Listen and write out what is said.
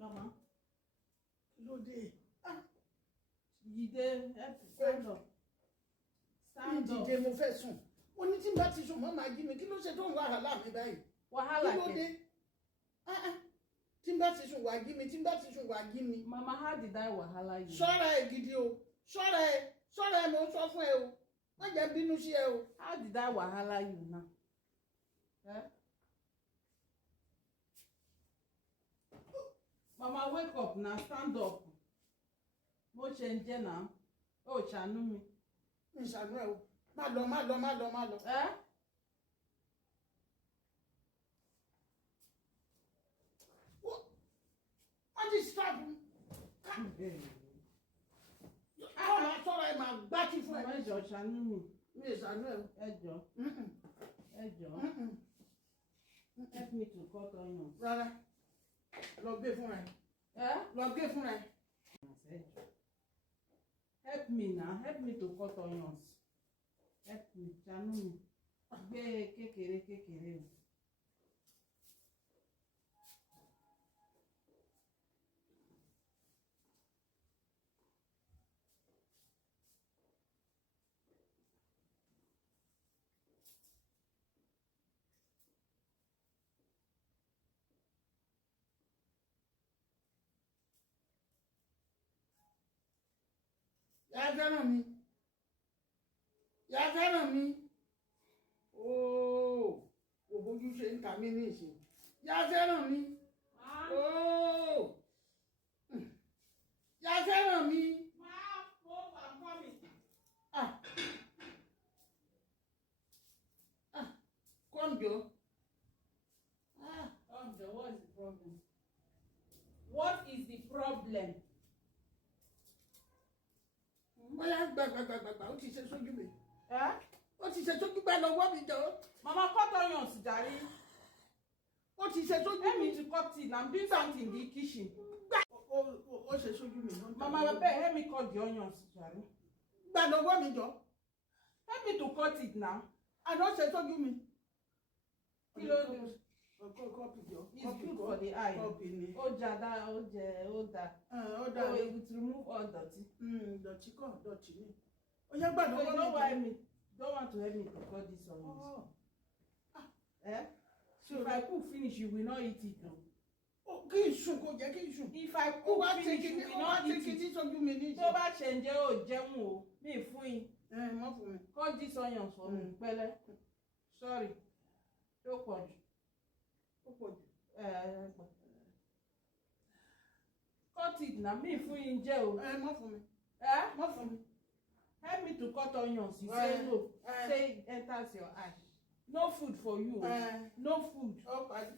Mama. Lóde. Jide, stand up. Stand up. Ìdíje mo fẹ́ sùn. Mo ní tí n bá ti sùn mọ́ máa jí mi. Kí ló ṣe tó ń wàhálà mi báyìí? Wàhálà kẹ. Kí ló dé? Tí n bá ti sùn wá jí mi. Tí n bá ti sùn wá jí mi. Mama, how did I wahala you? Ṣọ́ra ẹ gidi o. Ṣọ́ra ẹ mo sọ fún ẹ o. Má jẹ́ bínú sí ẹ o. How did I wahala you now? Eh? Mama, wake up now. Stand up. Mo ṣe ń jẹ náà. Ó ṣàánú mi. Mi ṣàánú ẹ o. Má lọ. Eh? Wọ́n ti stop mi. Ṣọ́ra ẹ máa gbá tí fún ẹ. Mama, ẹ jọ̀ọ́ ṣàánú mi. Mi ṣàánú ẹ o. Ẹ jọ̀ọ́. Ẹ jọ̀ọ́. Help me to cut onions. Rárá. Lọ gbé fúnra ẹ. Eh? Lọ gbé fúnra ẹ. Help me now. Help me to cut onions. Help me. Ṣàánú mi. Gbé kékeré o. Yá fẹ́ràn mi. Ooo. Òbójú ṣe ń kà mí ní ìsìn. Yá fẹ́ràn mi. Ooo. Yá fẹ́ràn mi. I'm coming. Kọ́ńjọ. What is the problem? What is the problem? Bóyá gbàgbàgbàgbà ó ti ṣe sójú mi. Eh? Ó ti ṣe sójú gbà lọ́wọ́ mi jọ. Mama, cut onions, Daddy. Ó ti ṣe sójú Help mi. me to cut it. I'm doing something in the kitchen. Ó ṣe sójú mi. Mama, help me cut the onions, Daddy. Gbà lọ́wọ́ mi jọ. Help me to cut it now. Àná ṣe sójú mi. Kí ló dé? Copy jọ. It's good for the eye. Copy ni. Ó da. Ó dà. So it will remove all dirty. Dọ̀tí kọ́ dọ̀tí ni. Ó yẹ gbà So lọ́wọ́ you mi don't jọ. want to help me to cut this onions. Eh? So If I cook finish, you will not eat it though. kí n sùn kò jẹ́ kí n sùn. If I Ó cook wá finish, you will not eat tẹ́kí it. tí sójú mi ní Tó bá ṣe ń jẹ́ ó jẹun o, mi fún yín. Mọ́ fún mi. Cut this onions for me, pẹ̀lẹ́. Sorry. Ó pọ̀ jù. Ó pọ̀ jù. Cut it na mi fún yín jẹ o. Mọ́ fún mi. Eh? Mọ́ fún mi. Help me to cut onions. You say no. Say it enters your eye. No food for you. No food. Ó parí.